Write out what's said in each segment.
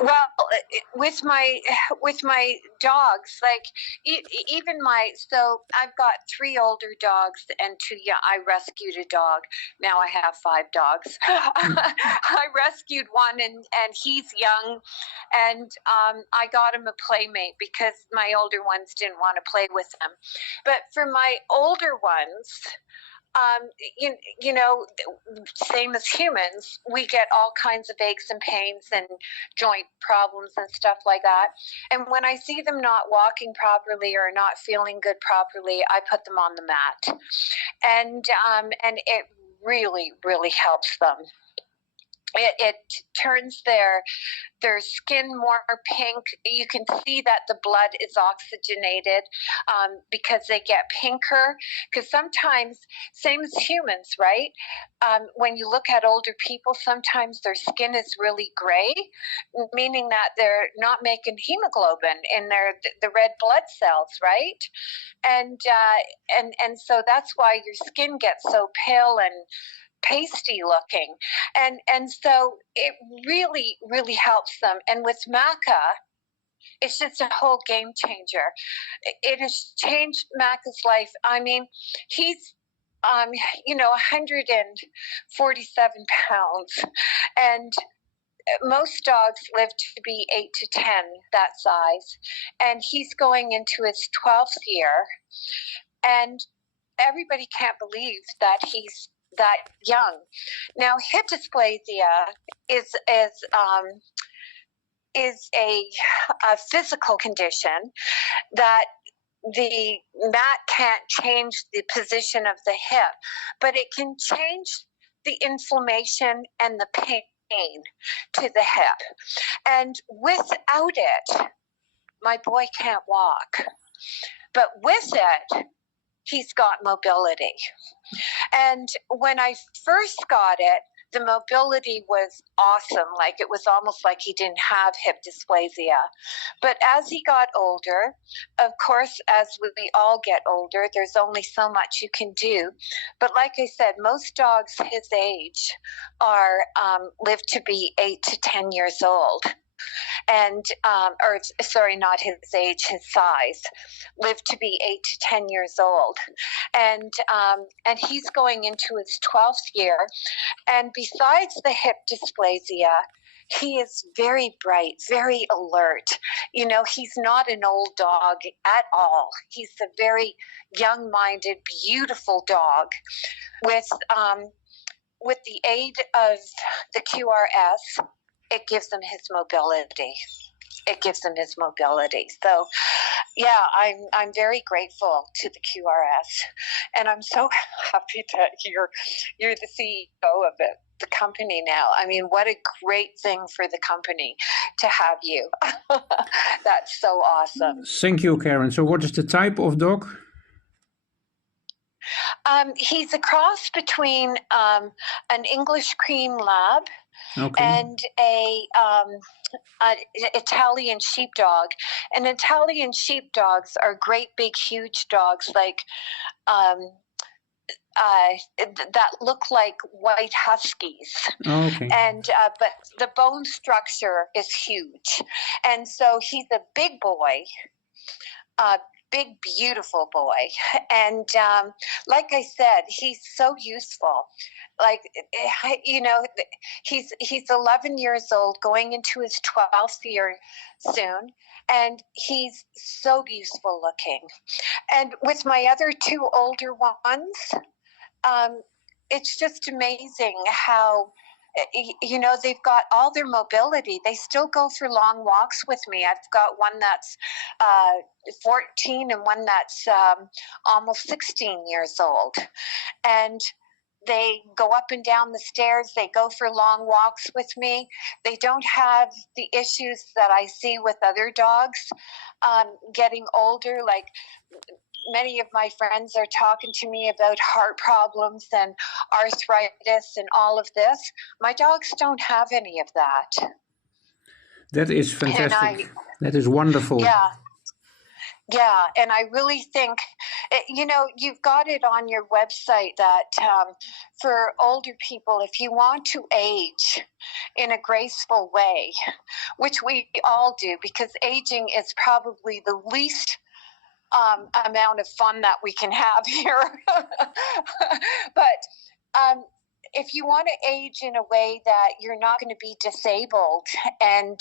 Well, with my dogs, like even so I've got 3 older dogs and 2 young. I rescued a dog. Now I have 5 dogs. I rescued one, and he's young, and I got him a playmate because my older ones didn't want to play with him. But for my older ones, um, you know, same as humans, we get all kinds of aches and pains and joint problems and stuff like that. And when I see them not walking properly or not feeling good properly, I put them on the mat, and it really, really helps them. It turns their skin more pink. You can see that the blood is oxygenated because they get pinker. Because sometimes, same as humans, right? When you look at older people, sometimes their skin is really gray, meaning that they're not making hemoglobin in the red blood cells, right? And so that's why your skin gets so pale and pasty looking, and so it really, really helps them. And with Maca, it's just a whole game changer. It has changed Maca's life. I mean, he's 147 pounds, and most dogs live to be 8 to 10 that size, and he's going into his 12th year, and everybody can't believe that he's that young. Now, hip dysplasia is a physical condition that the mat can't change the position of the hip, but it can change the inflammation and the pain to the hip. And without it, my boy can't walk. But with it, he's got mobility. And when I first got it, the mobility was awesome. Like, it was almost like he didn't have hip dysplasia. But as he got older, of course, as we all get older, there's only so much you can do. But like I said, most dogs his age are live to be 8 to 10 years old. And or sorry, not his age, his size, lived to be 8 to 10 years old, and he's going into his 12th year. And besides the hip dysplasia, he is very bright, very alert. You know, he's not an old dog at all. He's a very young-minded, beautiful dog with the aid of the QRS. It gives him his mobility. So, yeah, I'm very grateful to the QRS, and I'm so happy that you're the CEO of the company now. I mean, what a great thing for the company to have you. That's so awesome. Thank you, Karen. So, what is the type of dog? He's a cross between an English cream lab. Okay. And an Italian sheepdog. And Italian sheepdogs are great, big, huge dogs, like that look like white huskies. Okay. And but the bone structure is huge, and so he's a big boy. Big, beautiful boy. And like I said, he's so useful. Like, you know, he's 11 years old, going into his 12th year soon, and he's so useful looking. And with my other 2 older ones, it's just amazing how, you know, they've got all their mobility. They still go for long walks with me. I've got one that's 14 and one that's almost 16 years old. And they go up and down the stairs. They go for long walks with me. They don't have the issues that I see with other dogs getting older. Like, many of my friends are talking to me about heart problems and arthritis and all of this. My dogs don't have any of that. That is fantastic. That is wonderful. Yeah. Yeah, and I really think, you know, you've got it on your website that for older people, if you want to age in a graceful way, which we all do, because aging is probably the least amount of fun that we can have here. But if you want to age in a way that you're not going to be disabled and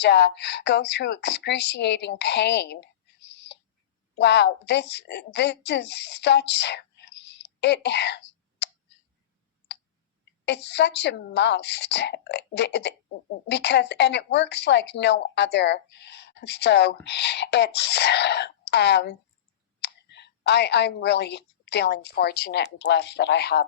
go through excruciating pain, wow, this is such it. It's such a must because and it works like no other. So it's I'm really feeling fortunate and blessed that I have